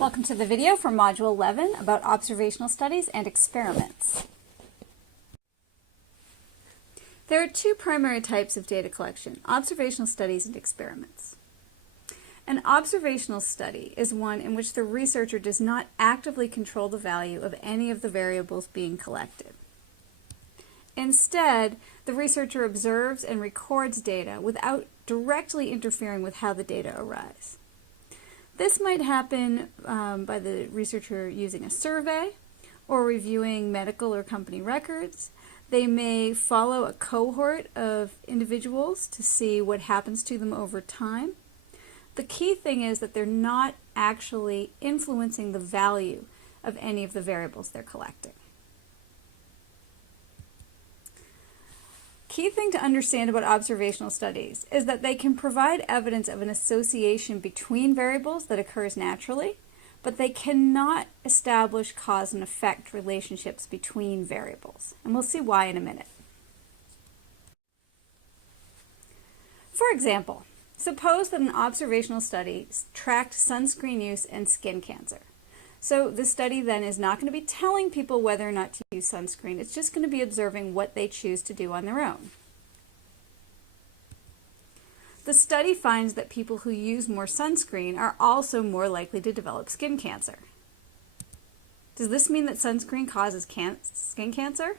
Welcome to the video from Module 11 about observational studies and experiments. There are two primary types of data collection: observational studies and experiments. An observational study is one in which the researcher does not actively control the value of any of the variables being collected. Instead, the researcher observes and records data without directly interfering with how the data arise. This might happen by the researcher using a survey or reviewing medical or company records. They may follow a cohort of individuals to see what happens to them over time. The key thing is that they're not actually influencing the value of any of the variables they're collecting. Key thing to understand about observational studies is that they can provide evidence of an association between variables that occurs naturally, but they cannot establish cause and effect relationships between variables. And we'll see why in a minute. For example, suppose that an observational study tracked sunscreen use and skin cancer. So the study then is not going to be telling people whether or not to use sunscreen. It's just going to be observing what they choose to do on their own. The study finds that people who use more sunscreen are also more likely to develop skin cancer. Does this mean that sunscreen causes skin cancer?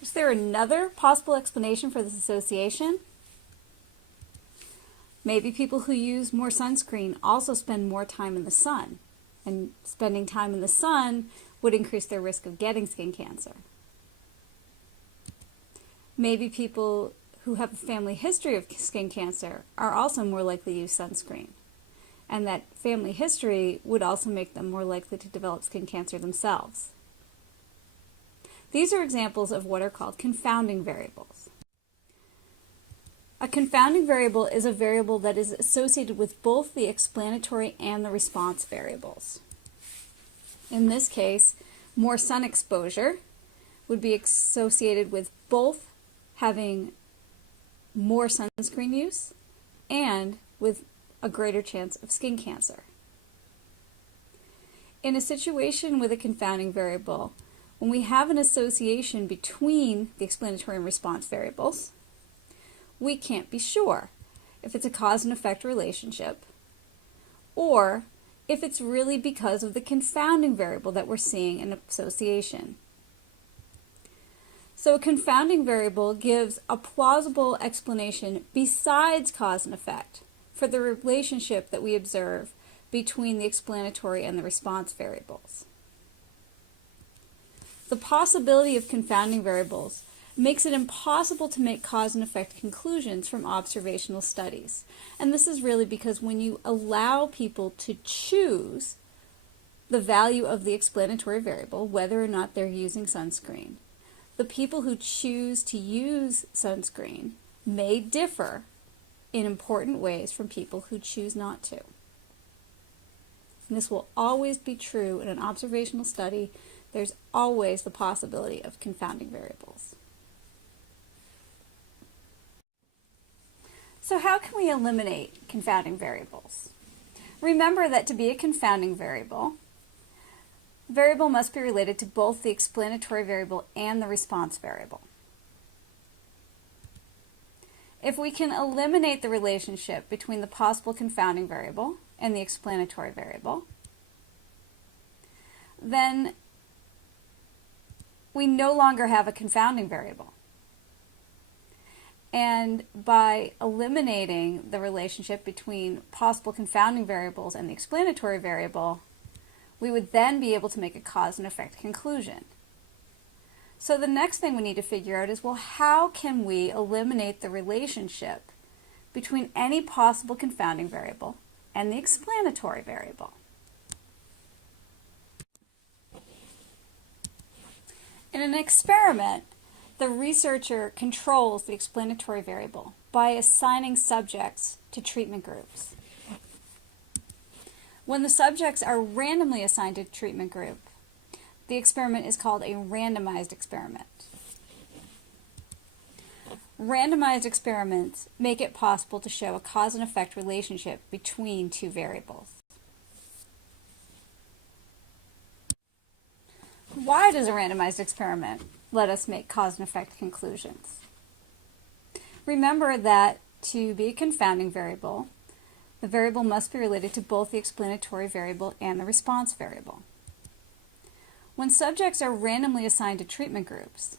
Is there another possible explanation for this association? Maybe people who use more sunscreen also spend more time in the sun, and spending time in the sun would increase their risk of getting skin cancer. Maybe people who have a family history of skin cancer are also more likely to use sunscreen, and that family history would also make them more likely to develop skin cancer themselves. These are examples of what are called confounding variables. A confounding variable is a variable that is associated with both the explanatory and the response variables. In this case, more sun exposure would be associated with both having more sunscreen use and with a greater chance of skin cancer. In a situation with a confounding variable, when we have an association between the explanatory and response variables, we can't be sure if it's a cause and effect relationship or if it's really because of the confounding variable that we're seeing an association. So a confounding variable gives a plausible explanation besides cause and effect for the relationship that we observe between the explanatory and the response variables. The possibility of confounding variables makes it impossible to make cause and effect conclusions from observational studies. And this is really because when you allow people to choose the value of the explanatory variable, whether or not they're using sunscreen, the people who choose to use sunscreen may differ in important ways from people who choose not to. And this will always be true in an observational study. There's always the possibility of confounding variables. So how can we eliminate confounding variables? Remember that to be a confounding variable, the variable must be related to both the explanatory variable and the response variable. If we can eliminate the relationship between the possible confounding variable and the explanatory variable, then we no longer have a confounding variable. And by eliminating the relationship between possible confounding variables and the explanatory variable, we would then be able to make a cause and effect conclusion. So the next thing we need to figure out is, well, how can we eliminate the relationship between any possible confounding variable and the explanatory variable? In an experiment, the researcher controls the explanatory variable by assigning subjects to treatment groups. When the subjects are randomly assigned to a treatment group, the experiment is called a randomized experiment. randomized experiments make it possible to show a cause and effect relationship between two variables. Why does a randomized experiment let us make cause and effect conclusions? Remember that to be a confounding variable, the variable must be related to both the explanatory variable and the response variable. When subjects are randomly assigned to treatment groups,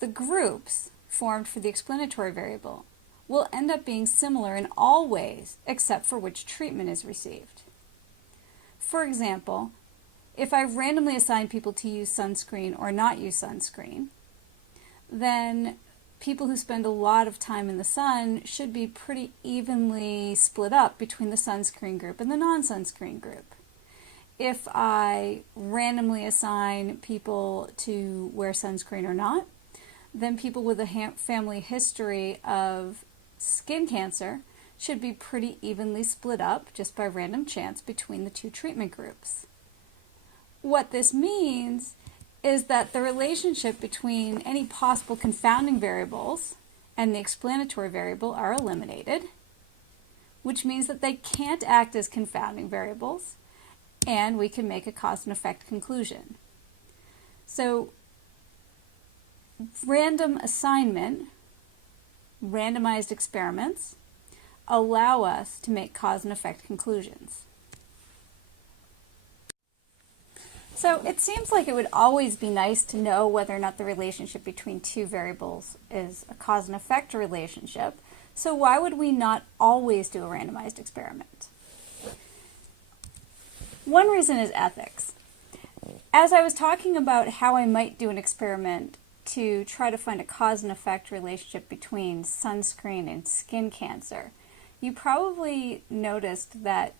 the groups formed for the explanatory variable will end up being similar in all ways except for which treatment is received. For example, if I randomly assign people to use sunscreen or not use sunscreen, then people who spend a lot of time in the sun should be pretty evenly split up between the sunscreen group and the non-sunscreen group. If I randomly assign people to wear sunscreen or not, then people with a family history of skin cancer should be pretty evenly split up just by random chance between the two treatment groups. What this means is that the relationship between any possible confounding variables and the explanatory variable are eliminated, which means that they can't act as confounding variables, and we can make a cause and effect conclusion. So, random assignment, randomized experiments, allow us to make cause and effect conclusions. So it seems like it would always be nice to know whether or not the relationship between two variables is a cause and effect relationship. So why would we not always do a randomized experiment? One reason is ethics. As I was talking about how I might do an experiment to try to find a cause and effect relationship between sunscreen and skin cancer, you probably noticed that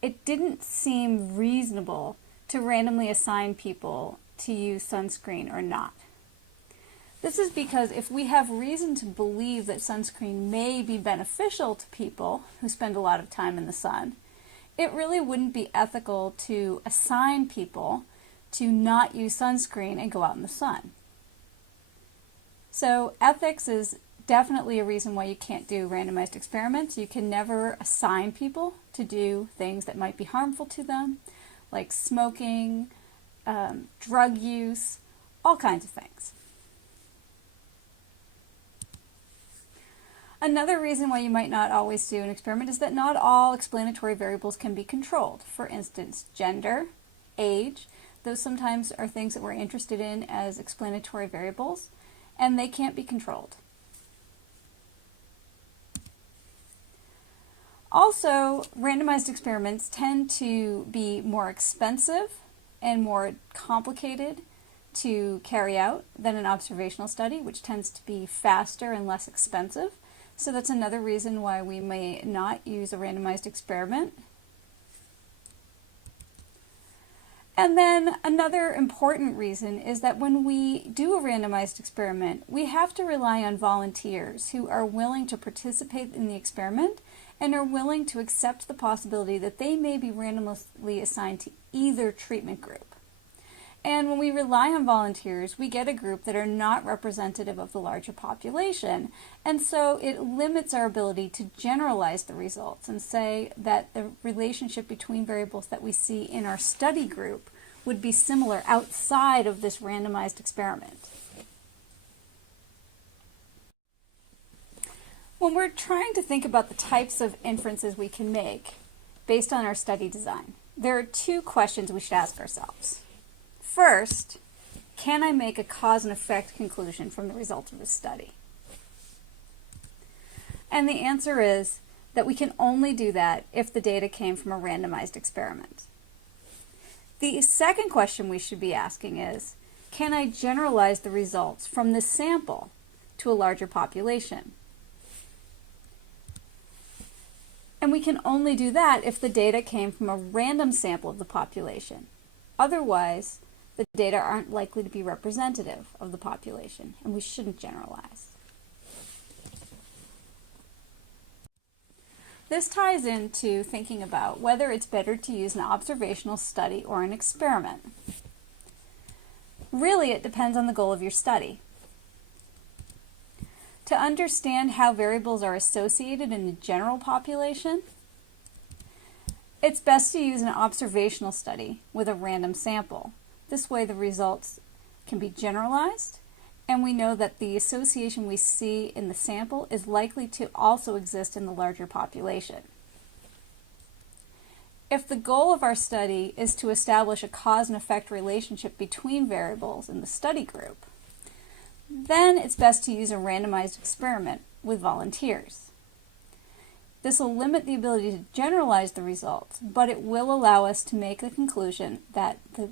it didn't seem reasonable to randomly assign people to use sunscreen or not. This is because if we have reason to believe that sunscreen may be beneficial to people who spend a lot of time in the sun, it really wouldn't be ethical to assign people to not use sunscreen and go out in the sun. So ethics is definitely a reason why you can't do randomized experiments. You can never assign people to do things that might be harmful to them, like smoking, drug use, all kinds of things. Another reason why you might not always do an experiment is that not all explanatory variables can be controlled. For instance, gender, age, those sometimes are things that we're interested in as explanatory variables, and they can't be controlled. Also, randomized experiments tend to be more expensive and more complicated to carry out than an observational study, which tends to be faster and less expensive. So that's another reason why we may not use a randomized experiment. And then another important reason is that when we do a randomized experiment, we have to rely on volunteers who are willing to participate in the experiment and are willing to accept the possibility that they may be randomly assigned to either treatment group. And when we rely on volunteers, we get a group that are not representative of the larger population. And so it limits our ability to generalize the results and say that the relationship between variables that we see in our study group would be similar outside of this randomized experiment. When we're trying to think about the types of inferences we can make based on our study design, there are two questions we should ask ourselves. First, can I make a cause and effect conclusion from the results of this study? And the answer is that we can only do that if the data came from a randomized experiment. The second question we should be asking is, can I generalize the results from this sample to a larger population? And we can only do that if the data came from a random sample of the population. Otherwise, the data aren't likely to be representative of the population, and we shouldn't generalize. This ties into thinking about whether it's better to use an observational study or an experiment. Really, it depends on the goal of your study. To understand how variables are associated in the general population, it's best to use an observational study with a random sample. This way the results can be generalized, and we know that the association we see in the sample is likely to also exist in the larger population. If the goal of our study is to establish a cause and effect relationship between variables in the study group, then it's best to use a randomized experiment with volunteers. This will limit the ability to generalize the results, but it will allow us to make the conclusion that the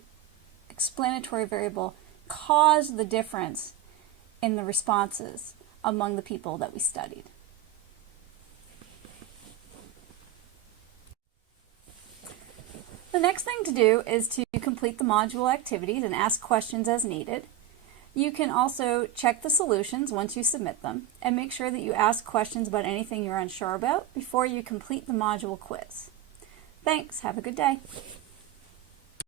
explanatory variable caused the difference in the responses among the people that we studied. The next thing to do is to complete the module activities and ask questions as needed. You can also check the solutions once you submit them and make sure that you ask questions about anything you're unsure about before you complete the module quiz. Thanks. Have a good day.